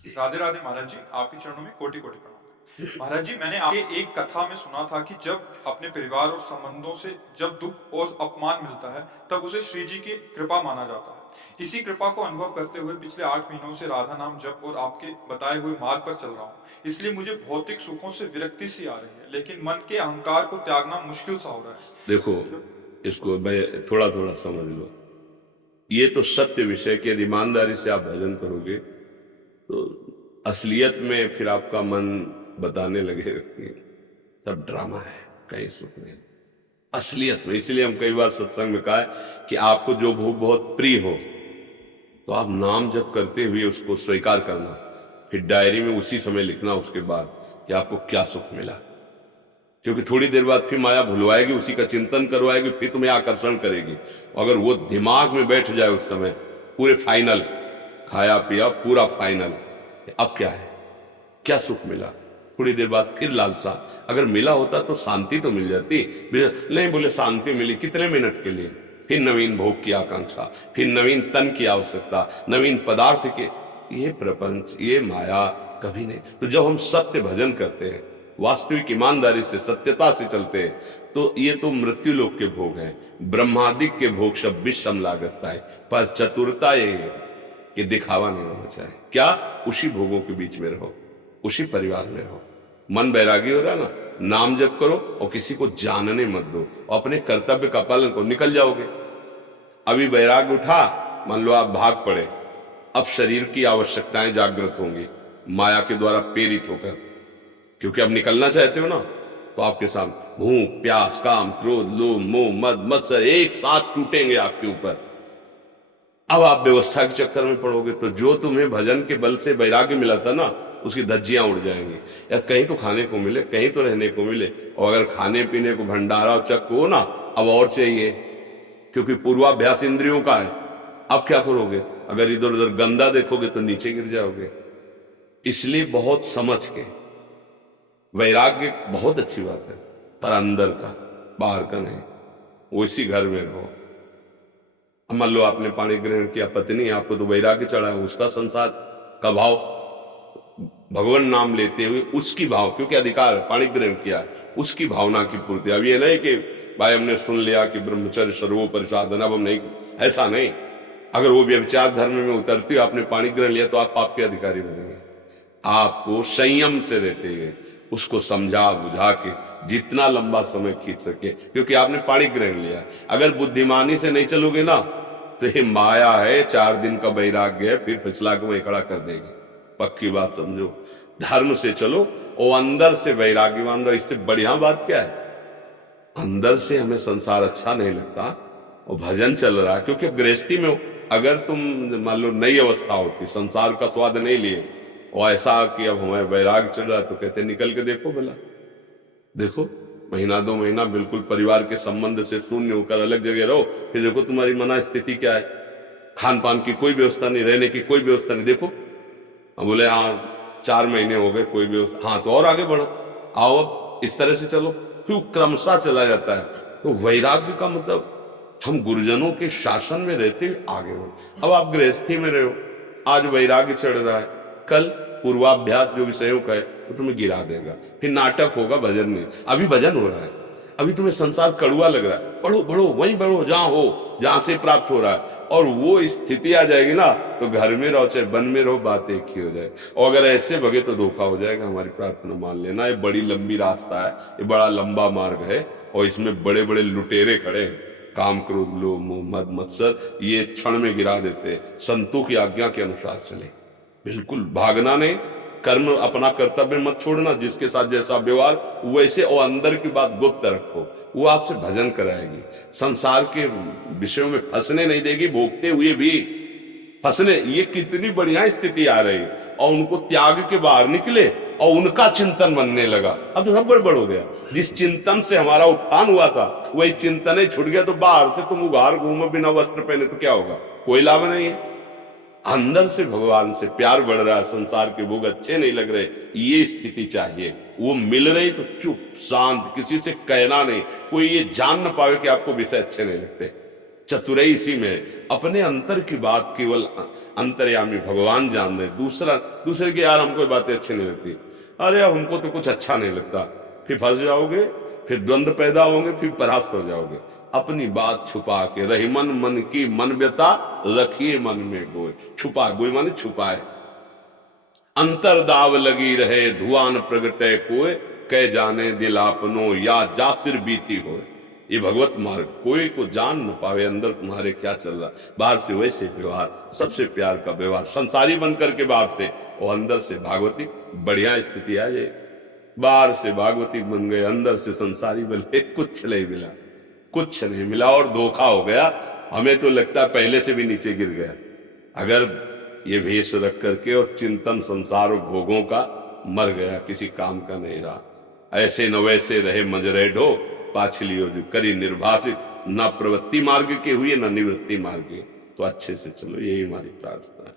जी। राधे राधे महाराज जी, आपके चरणों में कोटि कोटि प्रणाम। महाराज जी, मैंने आपके एक कथा में सुना था कि जब अपने परिवार और संबंधों से जब दुख और अपमान मिलता है तब उसे श्री जी की कृपा माना जाता है। इसी कृपा को अनुभव करते हुए पिछले 8 महीनों से राधा नाम जप और आपके बताए हुए मार्ग पर चल रहा हूँ। इसलिए मुझे भौतिक सुखों से विरक्ति सी आ रही है, लेकिन मन के अहंकार को त्यागना मुश्किल सा हो रहा देखो, है। इसको भाई थोड़ा थोड़ा समझ लो। ये तो सत्य विषय कि यदि ईमानदारी से आप भजन करोगे तो असलियत में फिर आपका मन बताने लगेगा कि सब ड्रामा है, कहीं सुख नहीं असलियत में। इसलिए हम कई बार सत्संग में कहा है कि आपको जो भोग बहुत प्रिय हो तो आप नाम जप करते हुए उसको स्वीकार करना, फिर डायरी में उसी समय लिखना उसके बाद कि आपको क्या सुख मिला। क्योंकि थोड़ी देर बाद फिर माया भुलवाएगी, उसी का चिंतन करवाएगी, फिर तुम्हें आकर्षण करेगी। अगर वो दिमाग में बैठ जाए उस समय पूरे फाइनल, खाया पिया पूरा फाइनल, अब क्या है, क्या सुख मिला, थोड़ी देर बाद फिर लालसा। अगर मिला होता तो शांति तो मिल जाती, नहीं बोले शांति मिली कितने मिनट के लिए, फिर नवीन भोग की आकांक्षा, फिर नवीन तन की आवश्यकता, नवीन पदार्थ के। ये प्रपंच, ये माया कभी नहीं। तो जब हम सत्य भजन करते हैं, वास्तविक ईमानदारी से सत्यता से चलते हैं, तो ये तो मृत्यु लोक के भोग हैं, ब्रह्मादिक के भोग सब विषम लागत है। पर चतुरता ये है कि दिखावा नहीं होना चाहिए। क्या, उसी भोगों के बीच में रहो, उसी परिवार में रहो। मन बैरागी हो रहा है ना, नाम जप करो और किसी को जानने मत दो, और अपने कर्तव्य का पालन करो, निकल जाओगे। अभी बैराग उठा, मान लो आप भाग पड़े, अब शरीर की आवश्यकताएं जागृत होंगी माया के द्वारा प्रेरित होकर, क्योंकि अब निकलना चाहते हो ना। तो आपके सामने भूख प्यास काम क्रोध लोभ मोह मद मत्सर एक साथ टूटेंगे आपके ऊपर। अब आप व्यवस्था के चक्कर में पड़ोगे तो जो तुम्हें भजन के बल से वैराग्य मिला था ना, उसकी धज्जियां उड़ जाएंगी। यार कहीं तो खाने को मिले, कहीं तो रहने को मिले, और अगर खाने पीने को भंडारा और चक्क हो ना, अब और चाहिए, क्योंकि पूर्वाभ्यास इंद्रियों का है। अब क्या करोगे, अगर इधर उधर गंदा देखोगे तो नीचे गिर जाओगे। इसलिए बहुत समझ के, वैराग्य बहुत अच्छी बात है, पर अंदर का, बाहर का नहीं। वो इसी घर में रहो। मान लो आपने पानी ग्रहण किया, पत्नी आपको तो वैराग्य चढ़ा है, उसका संसार का भाव, भगवान नाम लेते हुए उसकी भाव, क्योंकि अधिकार पाणी ग्रहण किया, उसकी भावना की पूर्ति। अब ये नहीं कि भाई हमने सुन लिया कि ब्रह्मचर्य सर्वोपरि साधन, अब हम नहीं, ऐसा नहीं। अगर वो व्यभिचार धर्म में उतरती हो, आपने पाणी ग्रहण लिया, तो आप पाप के अधिकारी बनेंगे। आपको संयम से रहते हुए उसको समझा बुझा के जितना लंबा समय खींच सके, क्योंकि आपने पाणी ग्रहण लिया। अगर बुद्धिमानी से नहीं चलोगे ना, तो ये माया है, 4 दिन का वैराग्य है, फिर पिछला को वही खड़ा कर देगी। पक्की बात समझो, धर्म से चलो और अंदर से वैराग्यवान रहो। इससे बढ़िया बात क्या है, अंदर से हमें संसार अच्छा नहीं लगता और भजन चल रहा है। क्योंकि गृहस्थी में अगर तुम मान लो नई अवस्था होती, संसार का स्वाद नहीं लिए, और ऐसा कि अब हमें वैराग चल रहा है, तो कहते निकल के देखो भला, देखो महीना 2 महीना बिल्कुल परिवार के संबंध से शून्य होकर अलग जगह रहो, फिर देखो तुम्हारी मना स्थिति क्या है। खान पान की कोई व्यवस्था नहीं, रहने की कोई व्यवस्था नहीं। देखो हम बोले हाँ 4 महीने हो गए कोई व्यवस्था, हाँ तो और आगे बढ़ो, आओ अब इस तरह से चलो, फिर क्रमशः चला जाता है। तो वैराग्य का मतलब हम गुरुजनों के शासन में रहते हुए आगे बढ़ो। अब आप गृहस्थी में रहो, आज वैराग्य चढ़ रहा है, कल पूर्वाभ्यास जो विषयों का है वो तुम्हें गिरा देगा, फिर नाटक होगा, भजन नहीं। अभी भजन हो रहा है, अभी तुम्हें संसार कड़ुआ लग रहा है, बढ़ो बढ़ो वहीं बढ़ो जहां हो, जहां से प्राप्त हो रहा है। और वो स्थिति आ जाएगी ना, तो घर में रहो चाहे वन में रहो, बात एक ही हो जाए। और अगर ऐसे भगे तो धोखा हो जाएगा। हमारी प्रार्थना मान लेना, ये बड़ी लंबी रास्ता है, ये बड़ा लंबा मार्ग है, और इसमें बड़े बड़े लुटेरे खड़े हैं। काम क्रोध लोभ मोह मद मत्सर ये क्षण में गिरा देते हैं। संतों की आज्ञा के अनुसार चले, बिल्कुल भागना नहीं, कर्म अपना कर्तव्य मत छोड़ना, जिसके साथ जैसा व्यवहार वैसे, और अंदर की बात गुप्त रखो, वो आपसे भजन कराएगी। संसार के विषयों में फंसने नहीं देगी, भोगते हुए भी फंसने। ये कितनी बढ़िया स्थिति आ रही, और उनको त्याग के बाहर निकले और उनका चिंतन बनने लगा। अब तो सब गड़बड़ हो गया। जिस चिंतन से हमारा उत्थान हुआ था वही चिंतन ही छूट गया, तो बाहर से तुम उघार घूमो बिना वस्त्र पहने तो क्या होगा, कोई लाभ नहीं है। अंदर से भगवान से प्यार बढ़ रहा है, संसार के भोग अच्छे नहीं लग रहे, ये स्थिति चाहिए। वो मिल रही तो चुप शांत, किसी से कहना नहीं, कोई ये जान न पावे कि आपको विषय अच्छे नहीं लगते, चतुराई इसी में है। अपने अंतर की बात केवल अंतर्यामी भगवान जान रहे, दूसरे की यार हमको बातें अच्छी नहीं लगती, अरे अब हमको तो कुछ अच्छा नहीं लगता, फिर फंस जाओगे, फिर द्वंद्व पैदा होंगे, फिर परास्त हो जाओगे। अपनी बात छुपा के रही मन की मन व्यथा रखिए मन में गोय। छुपा, गोय माने छुपाए। अंतर दाव लगी रहे धुआं न प्रगटे कोय, कह जाने दिल आपनो या जा फिर बीती हो। ये भगवत मार्ग, कोई को जान न पावे अंदर तुम्हारे क्या चल रहा। बाहर से वैसे व्यवहार, सबसे प्यार का व्यवहार, संसारी बनकर के बाहर से और अंदर से भागवती, बढ़िया स्थिति आ जाए। बाहर से भागवती बन गए, अंदर से संसारी बन गए, कुछ नहीं मिला, कुछ नहीं मिला और धोखा हो गया। हमें तो लगता है पहले से भी नीचे गिर गया। अगर ये भेष रख करके और चिंतन संसार और भोगों का, मर गया, किसी काम का नहीं रहा। ऐसे न वैसे रहे मजरे ढो, पाछलियो जो करी निर्भाषित, न प्रवृत्ति मार्ग के हुए न निवृत्ति मार्ग के। तो अच्छे से चलो, यही हमारी प्रार्थना है।